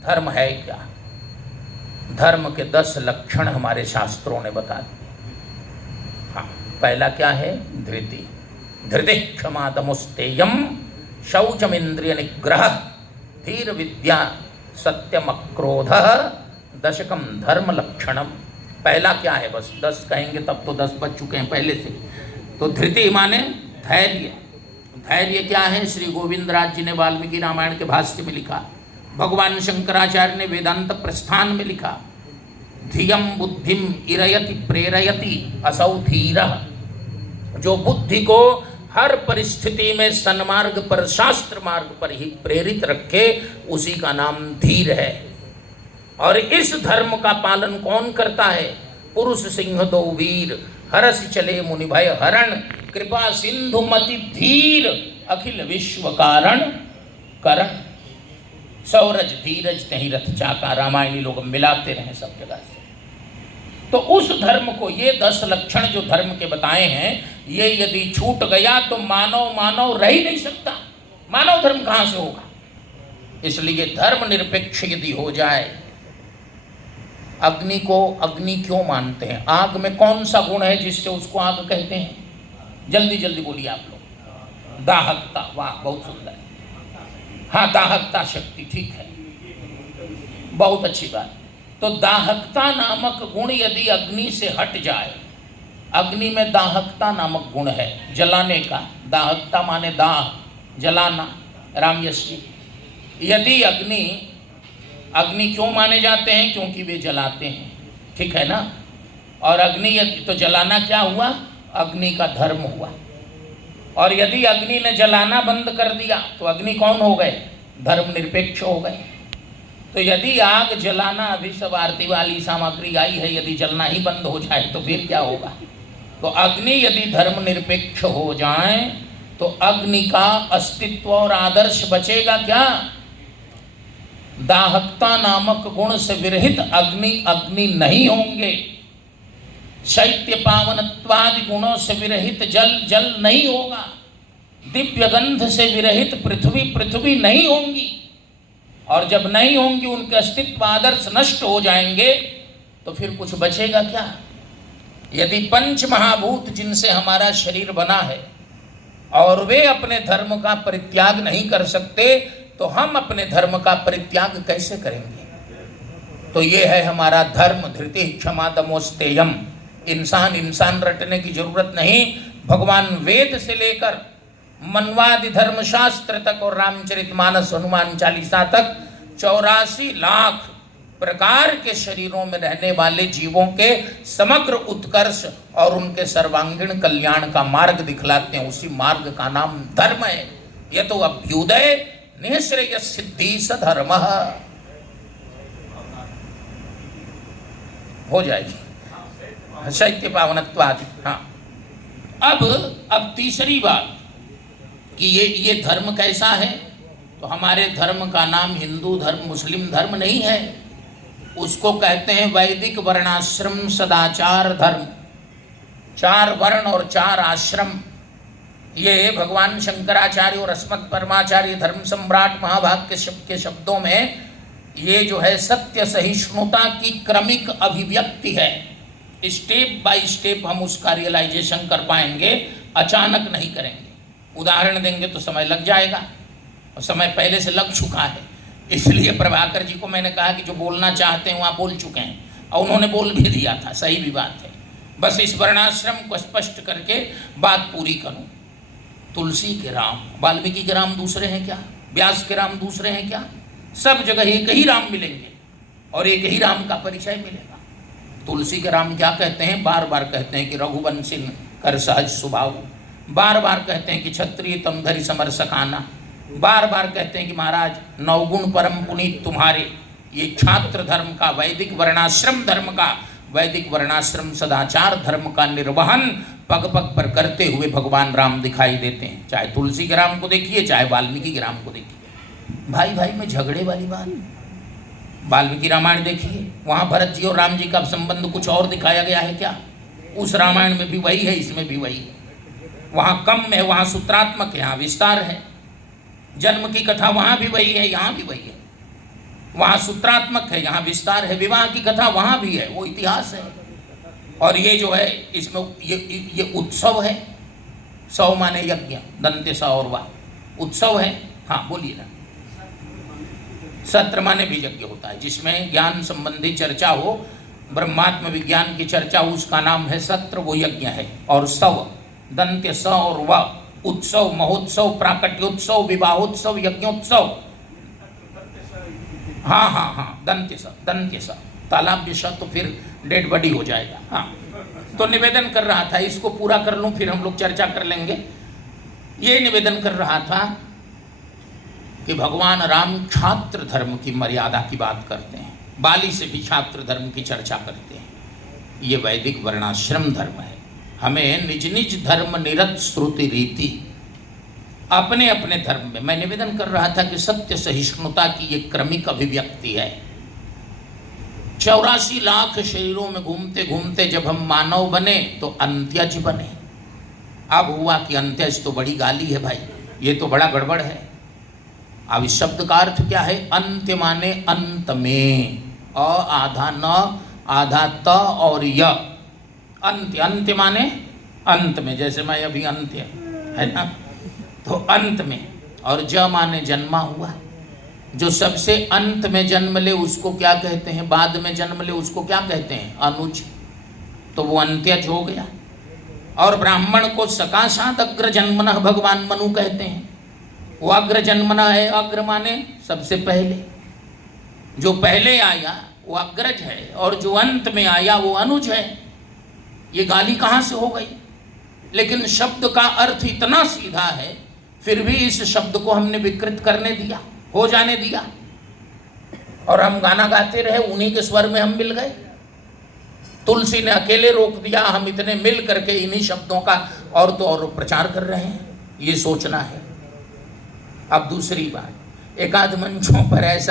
धर्म है क्या? धर्म के 10 लक्षण हमारे शास्त्रों ने बता दिए। हाँ, पहला क्या है? धृति। धृति क्षमा दमुस्तेयम शौचम इंद्रिय निग्रह धीर विद्या सत्यम अक्रोध दशकम धर्म लक्षणम। पहला क्या है? बस 10 कहेंगे तब तो 10 बच चुके हैं पहले से। तो धृति माने धैर्य। धैर्य क्या है? श्री गोविंद राज जी ने वाल्मीकि रामायण के भाष्य में लिखा, भगवान शंकराचार्य ने वेदांत प्रस्थान में लिखा, धियम बुद्धिम इरयति प्रेरयति असौ धीरः। जो बुद्धि को हर परिस्थिति में सन्मार्ग पर, शास्त्र मार्ग पर ही प्रेरित रखे, उसी का नाम धीर है। और इस धर्म का पालन कौन करता है? पुरुष सिंह दो वीर हरस चले मुनि भय हरण कृपा सिंधु मति धीर अखिल विश्व कारण करण। सौरज धीरज तहि रथ चाका, रामायणी लोग मिलाते रहे सब जगह से। तो उस धर्म को, ये 10 लक्षण जो धर्म के बताए हैं, ये यदि छूट गया तो मानव रह ही नहीं सकता। मानव धर्म कहाँ से होगा? इसलिए धर्म निरपेक्ष यदि हो जाए। अग्नि को अग्नि क्यों मानते हैं? आग में कौन सा गुण है जिससे उसको आग कहते हैं? जल्दी जल्दी बोलिए आप लोग। दाहकता। वाह, बहुत सुंदर। हाँ, दाहकता शक्ति, ठीक है, बहुत अच्छी बात। तो दाहकता नामक गुण यदि अग्नि से हट जाए, अग्नि में दाहकता नामक गुण है, जलाने का। दाहकता माने दाह, जलाना, रामयशी। यदि अग्नि क्यों माने जाते हैं? क्योंकि वे जलाते हैं, ठीक है ना। और अग्नि यदि, तो जलाना क्या हुआ? अग्नि का धर्म हुआ। और यदि अग्नि ने जलाना बंद कर दिया तो अग्नि कौन हो गए? धर्म निरपेक्ष हो गए। तो यदि आग जलाना, अभी सब आरती वाली सामग्री आई है, यदि जलना ही बंद हो जाए तो फिर क्या होगा? तो अग्नि यदि धर्म निरपेक्ष हो जाए तो अग्नि का अस्तित्व और आदर्श बचेगा क्या? दाहकता नामक गुण से विरहित अग्नि नहीं होंगे। शैत्य पावनत्वादि गुणों से विरहित जल नहीं होगा। दिव्य गंध से विरहित पृथ्वी नहीं होंगी। और जब नहीं होंगी, उनके अस्तित्व आदर्श नष्ट हो जाएंगे, तो फिर कुछ बचेगा क्या? यदि पंच महाभूत जिनसे हमारा शरीर बना है और वे अपने धर्म का परित्याग नहीं कर सकते, तो हम अपने धर्म का परित्याग कैसे करेंगे? तो ये है हमारा धर्म। धृति क्षमा दमोस्तेयम। इंसान रटने की जरूरत नहीं। भगवान वेद से लेकर मनवादि धर्मशास्त्र तक और रामचरितमानस हनुमान चालीसा तक 84 लाख प्रकार के शरीरों में रहने वाले जीवों के समग्र उत्कर्ष और उनके सर्वांगीण कल्याण का मार्ग दिखलाते हैं। उसी मार्ग का नाम धर्म है। यह तो अभ्युदय निःश्रेय सिद्धि सधर्म हो जाएगी। शैत्य पावनत्वादि। हाँ, अब तीसरी बात कि ये धर्म कैसा है? तो हमारे धर्म का नाम हिंदू धर्म, मुस्लिम धर्म नहीं है। उसको कहते हैं वैदिक वर्णाश्रम सदाचार धर्म। 4 वर्ण और 4 आश्रम। ये भगवान शंकराचार्य और अस्मत् परमाचार्य धर्म सम्राट महाभाग के शब्दों में ये जो है सत्य सहिष्णुता की क्रमिक अभिव्यक्ति है। स्टेप बाय स्टेप हम उसका रियलाइजेशन कर पाएंगे, अचानक नहीं करेंगे। उदाहरण देंगे तो समय लग जाएगा, और समय पहले से लग चुका है। इसलिए प्रभाकर जी को मैंने कहा कि जो बोलना चाहते हैं वहाँ बोल चुके हैं, और उन्होंने बोल भी दिया था, सही भी बात है। बस इस वर्णाश्रम को स्पष्ट करके बात पूरी करूँ। तुलसी के राम, वाल्मीकि के राम दूसरे हैं क्या? व्यास के राम दूसरे हैं क्या? सब जगह एक ही राम मिलेंगे और एक ही राम का परिचय मिलेगा। तुलसी के राम क्या कहते हैं? बार बार कहते हैं कि रघुवंशिन कर सहज स्वभाव। बार बार कहते हैं कि क्षत्रिय तम धरि समर सकाना। बार बार कहते हैं कि महाराज नवगुण परम पुनीत तुम्हारे। ये छात्र धर्म का, वैदिक वर्णाश्रम धर्म का, वैदिक वर्णाश्रम सदाचार धर्म का निर्वहन पग पग पर करते हुए भगवान राम दिखाई देते हैं। चाहे तुलसी के राम को देखिए, चाहे वाल्मीकि के राम को देखिए। भाई भाई में झगड़े वाली बात। वाल्मीकि रामायण देखिए, वहाँ भरत जी और राम जी का संबंध कुछ और दिखाया गया है क्या? उस रामायण में भी वही है, इसमें भी वही है। वहाँ कम है, वहाँ सूत्रात्मक है, यहाँ विस्तार है। जन्म की कथा वहाँ भी वही है, यहाँ भी वही है। वहाँ सूत्रात्मक है, यहाँ विस्तार है। विवाह की कथा वहाँ भी है, वो इतिहास है। और ये जो है इसमें ये उत्सव है। सौ माने यज्ञ, दंत्य स और वाह, उत्सव है। हाँ बोलिए ना। सत्र माने भी यज्ञ होता है, जिसमें ज्ञान संबंधी चर्चा हो, ब्रह्मात्म विज्ञान की चर्चा हो, उसका नाम है सत्र, वो यज्ञ है। और सव, दंत्य स और वाह, उत्सव, महोत्सव, प्राकट्योत्सव, विवाहोत्सव, यज्ञोत्सव। हाँ हाँ हाँ, दंत्य स, तालाब भी स तो फिर डेड बॉडी हो जाएगा। हाँ, तो निवेदन कर रहा था, इसको पूरा कर लूँ फिर हम लोग चर्चा कर लेंगे। ये निवेदन कर रहा था कि भगवान राम छात्र धर्म की मर्यादा की बात करते हैं, बाली से भी छात्र धर्म की चर्चा करते हैं। ये वैदिक वर्णाश्रम धर्म है। हमें निज निज धर्म निरत श्रुति रीति, अपने अपने धर्म में। मैं निवेदन कर रहा था कि सत्य सहिष्णुता की ये क्रमिक अभिव्यक्ति है। 84 लाख शरीरों में घूमते घूमते जब हम मानव बने तो अंत्यज बने। अब हुआ कि अंत्यज तो बड़ी गाली है भाई, ये तो बड़ा गड़बड़ है। अब इस शब्द का अर्थ क्या है? अंत्य माने अंत में, अ आधा न, आधा त और य। अंत्य, अंत्य माने अंत में, जैसे मैं अभी अंत्य है ना, तो अंत में। और ज माने जन्मा हुआ। जो सबसे अंत में जन्म ले उसको क्या कहते हैं? बाद में जन्म ले उसको क्या कहते हैं? अनुज। तो वो अंत्यज हो गया। और ब्राह्मण को सकाशात अग्र जन्मनः भगवान मनु कहते हैं। वो अग्र जन्मना है, अग्र माने सबसे पहले। जो पहले आया वो अग्रज है, और जो अंत में आया वो अनुज है। ये गाली कहाँ से हो गई? लेकिन शब्द का अर्थ इतना सीधा है, फिर भी इस शब्द को हमने विकृत करने दिया, हो जाने दिया, और हम गाना गाते रहे, उन्हीं के स्वर में हम मिल गए। तुलसी ने अकेले रोक दिया, हम इतने मिल करके इन्हीं शब्दों का और तो और प्रचार कर रहे हैं। ये सोचना है। अब दूसरी बात, एकाध मंचों पर ऐसा